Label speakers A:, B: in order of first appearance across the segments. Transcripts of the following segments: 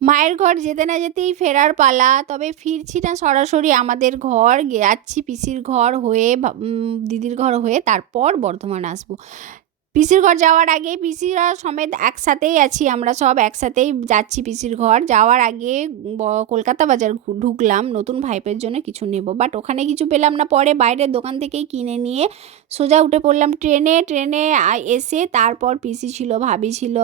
A: মায়ের ঘর যেতে না যেতেই ফেরার পালা, তবে ফিরছি না সরাসরি আমাদের ঘর। যাচ্ছি পিসির ঘর হয়ে দিদির ঘর হয়ে তারপর বর্ধমান আসব। পিসির ঘর যাওয়ার আগে পিসিরা সমেত একসাথেই আছি, আমরা সব একসাথেই যাচ্ছি পিসির ঘর। যাওয়ার আগে কলকাতা বাজার ঢুকলাম, নতুন ভাইপের জন্য কিছু নেব। বাট ওখানে কিছু পেলাম না, পরে বাইরের দোকান থেকেই কিনে নিয়ে সোজা উঠে পড়লাম ট্রেনে। ট্রেনে এসে তারপর পিসি ছিল, ভাবি ছিল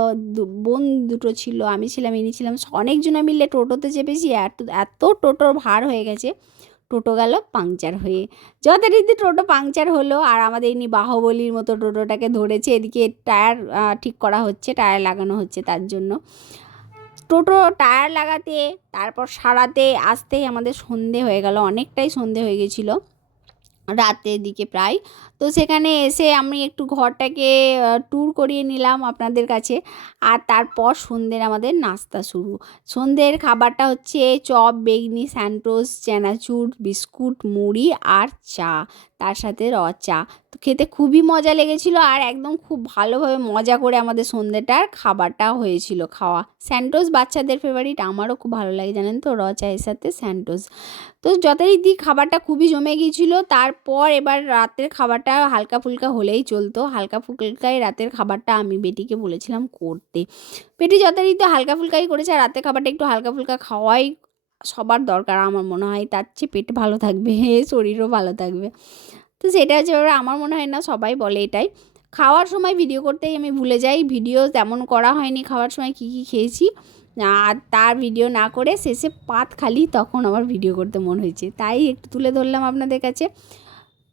A: বোন দুটো ছিল, আমি ছিলাম, ইনি ছিলাম, অনেকজনে মিলে টোটোতে চেপেছি, এত এত টোটোর ভার হয়ে গেছে। টোটো গেল পাংচার হয়ে। যথারীতি টোটো পাংচার হলো আর আমাদের এমনি বাহুবলির মতো টোটোটাকে ধরেছে। এদিকে টায়ার ঠিক করা হচ্ছে, টায়ার লাগানো হচ্ছে তার জন্য। টোটো টায়ার লাগাতে, তারপর সারাতে আসতেই আমাদের সন্ধে হয়ে গেল। অনেকটাই সন্ধে হয়ে গেছিল। রাতের দিকে প্রায়। তো সেখানে এসে আমি একটু ঘরটাকে ট্যুর করিয়ে নিলাম আপনাদের কাছে। আর তারপর সন্ধ্যের আমাদের নাস্তা শুরু। সন্ধ্যের খাবারটা হচ্ছে চপ, বেগনি স্যান্টোস চানাচুর, বিস্কুট, মুড়ি আর চা। তার সাথে র চা। তো খেতে খুবই মজা লেগেছিলো আর একদম খুব ভালোভাবে মজা করে আমাদের সন্ধ্যেটার খাবারটা হয়েছিল খাওয়া। স্যান্টোস বাচ্চাদের ফেভারিট আমারও খুব ভালো লাগে জানেন তো? র চায়ের সাথে স্যান্টোস। তো যথারীতি খাবারটা খুবই জমে গিয়েছিল, তারপর এবার রাতের খাবারটা হালকা ফুলকা হলেই চলতো। হালকা ফুলকায় রাতের খাবারটা আমি বেটিকে বলেছিলাম করতে। বেটি যথারীতি হালকা ফুলকাই করেছে, আর রাতের খাবারটা একটু হালকা ফুলকা খাওয়াই সবার দরকার আমার মনে হয়। তার চেয়ে পেট ভালো থাকবে, শরীরও ভালো থাকবে। তো সেটা হচ্ছে আমার মনে হয় না সবাই বলে এটাই। খাওয়ার সময় ভিডিও করতেই আমি ভুলে যাই। ভিডিও তেমন করা হয়নি। খাওয়ার সময় কী কী খেয়েছি? আর তার ভিডিও না করে শেষে পাত খালি তখন আমার ভিডিও করতে মন হয়েছে। তাই একটু তুলে ধরলাম আপনাদের কাছে।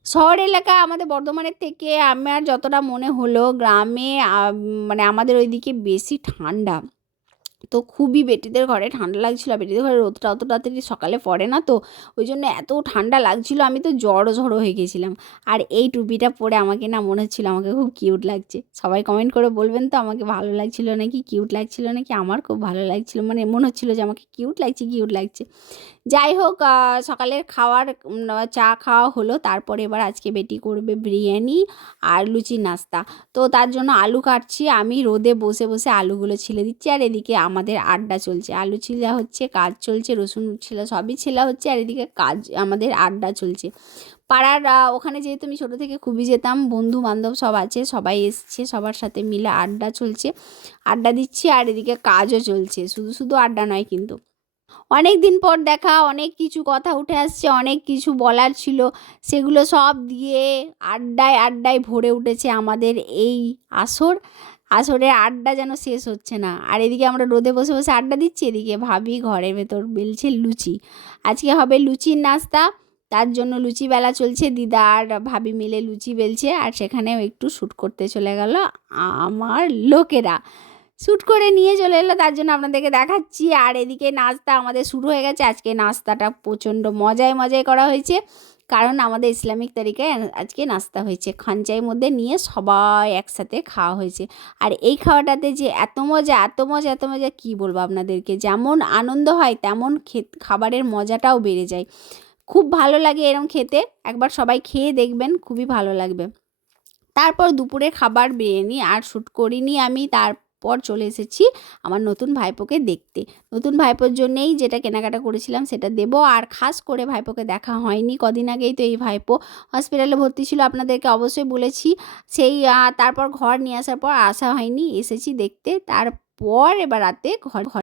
A: শহর এলাকা আমাদের বর্ধমানের থেকে আমার যতটা মনে হলো, গ্রামে মানে আমাদের ওইদিকে বেশি ঠান্ডা। তো খুবই বেটিদের ঘরে ঠান্ডা লাগছিল। বেটিদের ঘরে রোদটা অত তাড়াতাড়ি সকালে পড়ে না তো, ওই জন্য এত ঠান্ডা লাগছিল, আমি তো জড়ো ঝড়ো হয়ে গেছিলাম। আর এই টুপিটা পরে আমাকে না মনে হচ্ছিল, আমাকে খুব কিউট লাগছে। সবাই কমেন্ট করে বলবেন তো, আমাকে ভালো লাগছিল নাকি, কিউট লাগছিল নাকি? আমার খুব ভালো লাগছিল মানে মনে হচ্ছিল যে আমাকে কিউট লাগছে কিউট লাগছে। যাই হোক সকালের খাওয়ার চা খাওয়া হলো, তারপরে এবার আজকে বেটি করবে বিরিয়ানি আর লুচি নাস্তা। তো তার জন্য আলু কাটছি, আমি রোদে বসে বসে আলুগুলো ছিলে দিচ্ছি, আর এদিকে আমাদের আড্ডা চলছে। আলু ছিলা হচ্ছে, কাজ চলছে, রসুন ছিলা, সবই ছিলা হচ্ছে, আর এদিকে কাজ, আমাদের আড্ডা চলছে। পাড়ার ওখানে যেহেতু আমি ছোটো থেকে খুবই যেতাম বন্ধু বান্ধব সব আছে, সবাই এসছে, সবার সাথে মিলে আড্ডা চলছে, আড্ডা দিচ্ছি, আর এদিকে কাজও চলছে। শুধু শুধু আড্ডা নয় কিন্তু। অনেক দিন পর দেখা, অনেক কিছু কথা উঠে আসছে, অনেক কিছু বলার ছিল, সেগুলো সব দিয়ে আড্ডায় আড্ডায় ভরে উঠেছে আমাদের এই আসর। আসরের আড্ডা যেন শেষ হচ্ছে না। আর এদিকে আমরা রোদে বসে বসে আড্ডা দিচ্ছি, এদিকে ভাবি ঘরের ভেতর বেলছে লুচি। আজকে হবে লুচির নাস্তা, তার জন্য লুচি বেলা চলছে, দিদা আর ভাবি মিলে লুচি বেলছে আর সেখানেও একটু শ্যুট করতে চলে গেল আমার লোকেরা। শ্যুট করে নিয়ে চলে এলো, তার জন্য আপনাদেরকে দেখাচ্ছি। আর এদিকে নাস্তা আমাদের শুরু হয়ে গেছে, আজকে নাস্তাটা প্রচণ্ড মজায় মজায় করা হয়েছে। কারণ আমাদের ইসলামিক তারিখায় আজকে নাস্তা হয়েছে। খাঞ্চাইয়ের মধ্যে নিয়ে সবাই একসাথে খাওয়া হয়েছে। আর এই খাওয়াটাতে যে এত মজা এত মজা এত মজা, কী বলব আপনাদেরকে? যেমন আনন্দ হয়, তেমন খাবারের মজাটাও বেড়ে যায়। খুব ভালো লাগে এরম খেতে। একবার সবাই খেয়ে দেখবেন, খুবই ভালো লাগবে। তারপর দুপুরে খাবার বিরিয়ানি আর শ্যুট করিনি আমি। তার পর চলে এসেছি আমার নতুন ভাইপোকে দেখতে। নতুন ভাইপোর জন্যেই যেটা কেনাকাটা করেছিলাম সেটা দেব। আর খাস করে ভাইপোকে দেখা হয়নি। কদিন আগেই তো এই ভাইপো হসপিটালে ভর্তি ছিল। আপনাদেরকে অবশ্যই বলেছি। সেই তারপর ঘর নিয়ে আসার পর আসা হয়নি। এসেছি দেখতে। তারপর এবার রাতে ঘর ঘর